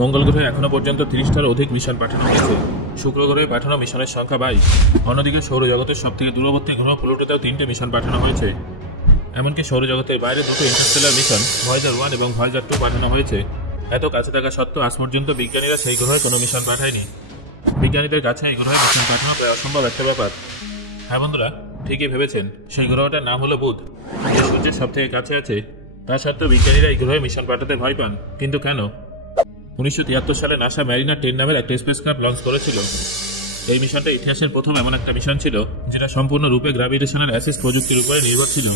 মঙ্গল গ্রহে এখনো পর্যন্ত 30টার অধিক মিশন পাঠানো হয়েছে। শুক্র গ্রহে পাঠানো মিশনের সংখ্যা 22। অন্যদিকে সৌরজগতের সবথেকে দূরবর্তী গ্রহ প্লুটোতেও 3টে মিশন পাঠানো হয়েছে। এমনকি সৌরজগতের বাইরে 2টো ইন্টারস্টেলার মিশন ভয়েজার 1 এবং ভয়েজার 2 পাঠানো হয়েছে। এত কাছে থাকা সত্ত্বেও আজ পর্যন্ত বিজ্ঞানীরা সেই গ্রহে কোনো মিশন পাঠায়নি। বিজ্ঞানীদের কাছে এই গ্রহে মিশন পাঠানো প্রায় অসম্ভব একটা ব্যাপার। হ্যাঁ বন্ধুরা, ঠিকই ভেবেছেন, সেই গ্রহটার নাম হলো বুধ, যে সূর্যের সবথেকে কাছে আছে। তা সত্ত্বেও বিজ্ঞানীরা এই গ্রহে মিশন পাঠাতে ভয় পান। কিন্তু কেন? 1973 সালে নাসা ম্যারিনার 10 নামের একটা স্পেসক্রাফট লঞ্চ করেছিল। এই মিশনটা ইতিহাসের প্রথম এমন একটা মিশন ছিল যেটা সম্পূর্ণরূপে গ্র্যাভিটেশনাল অ্যাসিস্ট প্রযুক্তির উপরে নির্ভর ছিল।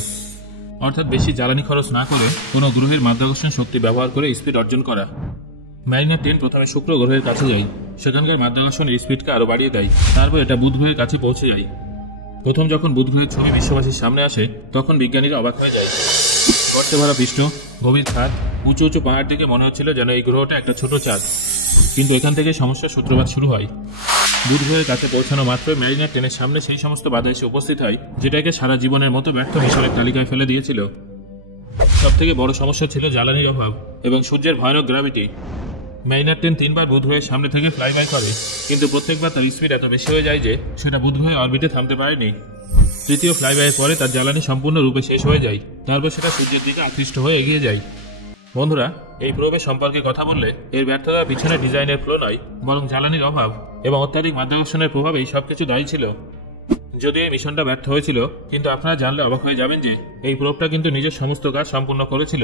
অর্থাৎ বেশি জ্বালানি খরচ না করে কোনো গ্রহের মাধ্যাকর্ষণ শক্তি ব্যবহার করে স্পিড অর্জন করা। ম্যারিনার 10 প্রথমে শুক্র গ্রহের কাছে যায়, সেখানকার মাধ্যাকর্ষণের স্পিডকে আরও বাড়িয়ে দেয়। তারপর এটা বুধ গ্রহের কাছে পৌঁছে যায়। প্রথম যখন বুধ গ্রহের ছবি বিশ্ববাসীর সামনে আসে, তখন বিজ্ঞানীরা অবাক হয়ে যায়। গর্তে ভরা পৃষ্ঠ, গভীর খাদ, উঁচু উঁচু পাহাড় দিকে মনে হচ্ছিল যেন এই গ্রহটা একটা ছোট চাঁদ। কিন্তু এখান থেকে সমস্যার সূত্রপাত শুরু হয়। বুধ গ্রহের কাছে পৌঁছানো মাত্রই ম্যারিনার 10-এর সামনে সেই সমস্ত বাধা এসে উপস্থিত হয় যেটাকে সারা জীবনের মতো ব্যর্থ মিশনের তালিকায় ফেলে দিয়েছিল। সবথেকে বড় সমস্যা ছিল জ্বালানির অভাব এবং সূর্যের ভয়ানক গ্র্যাভিটি। ম্যারিনার 10 3বার বুধ গ্রহের সামনে থেকে ফ্লাইবাই করে, কিন্তু প্রত্যেকবার তার স্পিড এত বেশি হয়ে যায় যে সেটা বুধ গ্রহের অরবিটে থামতে পারেনি। তৃতীয় ফ্লাইবাইয়ের পরে তার জ্বালানি সম্পূর্ণরূপে শেষ হয়ে যায়। তারপর সেটা সূর্যের দিকে আকৃষ্ট হয়ে এগিয়ে যায়। বন্ধুরা, এই প্রোবের সম্পর্কে কথা বললে এর ব্যর্থতার পিছনে ডিজাইনের ফ্লো নয়, বরং জ্বালানির অভাব এবং অত্যাধিক মাধ্যাকর্ষণের প্রভাবেই সবকিছু দায়ী ছিল। যদিও এই মিশনটা ব্যর্থ হয়েছিল, কিন্তু আপনারা জানলে অবাক হয়ে যাবেন যে এই প্রোবটা কিন্তু নিজের সমস্ত কাজ সম্পূর্ণ করেছিল।